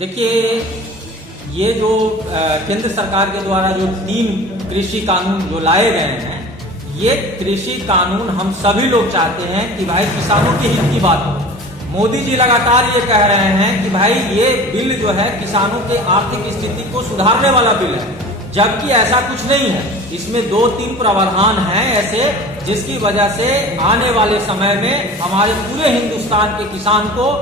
देखिए, ये जो केंद्र सरकार के द्वारा जो 3 कृषि कानून जो लाए गए हैं, ये कृषि कानून हम सभी लोग चाहते हैं कि भाई किसानों के हित की बात हो। मोदी जी लगातार ये कह रहे हैं कि भाई ये बिल जो है किसानों के आर्थिक स्थिति को सुधारने वाला बिल है, जबकि ऐसा कुछ नहीं है। इसमें 2-3 प्रावधान हैं ऐसे जिसकी वजह से आने वाले समय में हमारे पूरे हिंदुस्तान के किसान को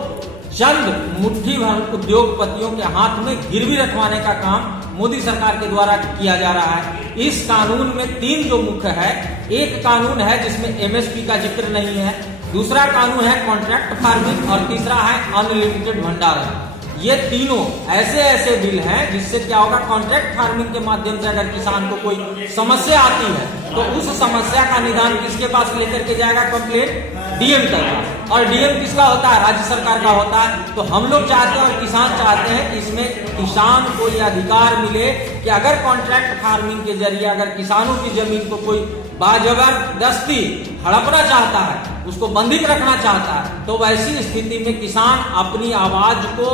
चंद मुट्ठी भर उद्योगपतियों के हाथ में गिरवी रखवाने का काम मोदी सरकार के द्वारा किया जा रहा है। इस कानून में 3 जो मुख्य है, एक कानून है जिसमें एमएसपी का जिक्र नहीं है, दूसरा कानून है कॉन्ट्रैक्ट फार्मिंग और तीसरा है अनलिमिटेड भंडारण। ये तीनों ऐसे बिल हैं जिससे क्या होगा, कॉन्ट्रैक्ट फार्मिंग के माध्यम से अगर किसान को कोई समस्या आती है तो उस समस्या का निदान किसके पास लेकर के जाएगा, कंप्लेंट डीएम तक। और डीएम किसका होता है, राज्य सरकार का होता है। तो हम लोग चाहते हैं और किसान चाहते हैं कि इसमें किसान को ये अधिकार मिले कि अगर कॉन्ट्रैक्ट फार्मिंग के जरिए अगर किसानों की जमीन को कोई बाजबरदस्ती हड़पना चाहता है, उसको बंधित रखना चाहता है, तो वैसी स्थिति में किसान अपनी आवाज को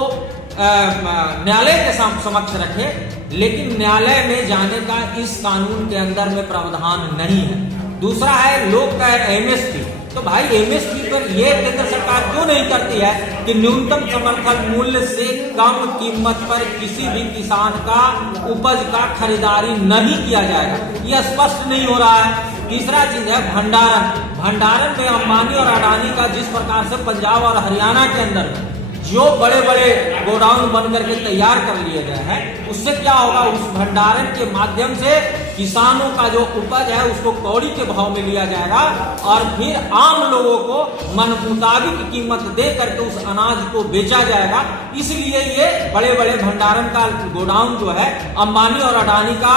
न्यायालय के समक्ष रखे। लेकिन न्यायालय में जाने का इस कानून के अंदर में प्रावधान नहीं है। दूसरा है, लोग कह रहे एमएसपी, तो भाई एमएसपी पर ये केंद्र सरकार क्यों नहीं करती है कि न्यूनतम समर्थन मूल्य से कम कीमत पर किसी भी किसान का उपज का खरीदारी नहीं किया जाएगा, यह स्पष्ट नहीं हो रहा है। तीसरा चीज है भंडारण में अंबानी और अडानी का जिस प्रकार से पंजाब और हरियाणा के अंदर जो बड़े बड़े गोडाउन बन करके तैयार कर लिए गए हैं, उससे क्या होगा, उस भंडारण के माध्यम से किसानों का जो उपज है उसको कौड़ी के भाव में लिया जाएगा और फिर आम लोगों को मन मुताबिक कीमत दे करके उस अनाज को बेचा जाएगा। इसलिए ये बड़े बड़े भंडारण का गोडाउन जो है अंबानी और अडानी का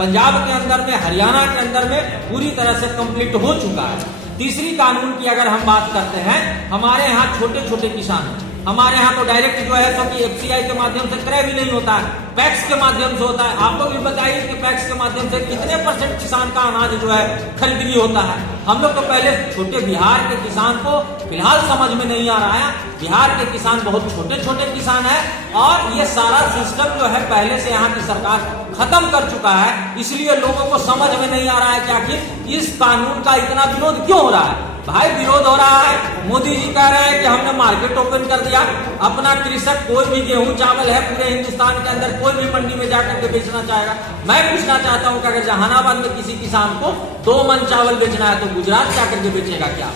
पंजाब के अंदर में, हरियाणा के अंदर में पूरी तरह से कंप्लीट हो चुका है। तीसरी कानून की अगर हम बात करते हैं, हमारे यहाँ छोटे छोटे किसान हैं, हमारे यहाँ तो डायरेक्ट जो है तो कि एफसीआई के माध्यम से क्रय भी नहीं होता है, पैक्स के माध्यम से होता है। आप लोग भी बताइए कि पैक्स के माध्यम से कितने % किसान का अनाज जो है खरीदगी होता है। हम लोग तो पहले छोटे बिहार के किसान को फिलहाल समझ में नहीं आ रहा है। बिहार के किसान बहुत छोटे छोटे किसान है और ये सारा सिस्टम जो है पहले से यहाँ की सरकार खत्म कर चुका है। इसलिए लोगों को समझ में नहीं आ रहा है कि आखिर इस कानून का इतना विरोध क्यों हो रहा है। भाई विरोध हो रहा है, मोदी जी कह रहे हैं कि हमने मार्केट ओपन कर दिया, अपना कृषक कोई भी गेहूं चावल है पूरे हिंदुस्तान के अंदर कोई भी मंडी में जाकर के बेचना चाहेगा। मैं पूछना चाहता हूं कि अगर जहानाबाद में किसी किसान को 2 मन चावल बेचना है तो गुजरात जाकर के बेचेगा क्या?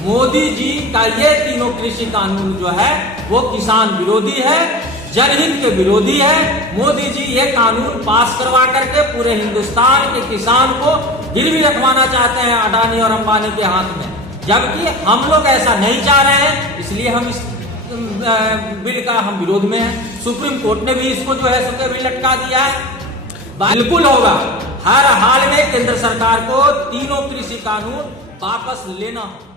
मोदी जी का ये तीनों कृषि कानून जो है वो किसान विरोधी है, जनहित के विरोधी है। मोदी जी ये कानून पास करवा करके पूरे हिंदुस्तान के किसान को गिरवी रखवाना चाहते हैं अडानी और अंबानी के हाथ में, जबकि हम लोग ऐसा नहीं चाह रहे हैं। इसलिए हम इस बिल का हम विरोध में हैं। सुप्रीम कोर्ट ने भी इसको जो है सो भी लटका दिया है। बिल्कुल होगा, हर हाल में केंद्र सरकार को तीनों कृषि कानून वापस लेना होगा।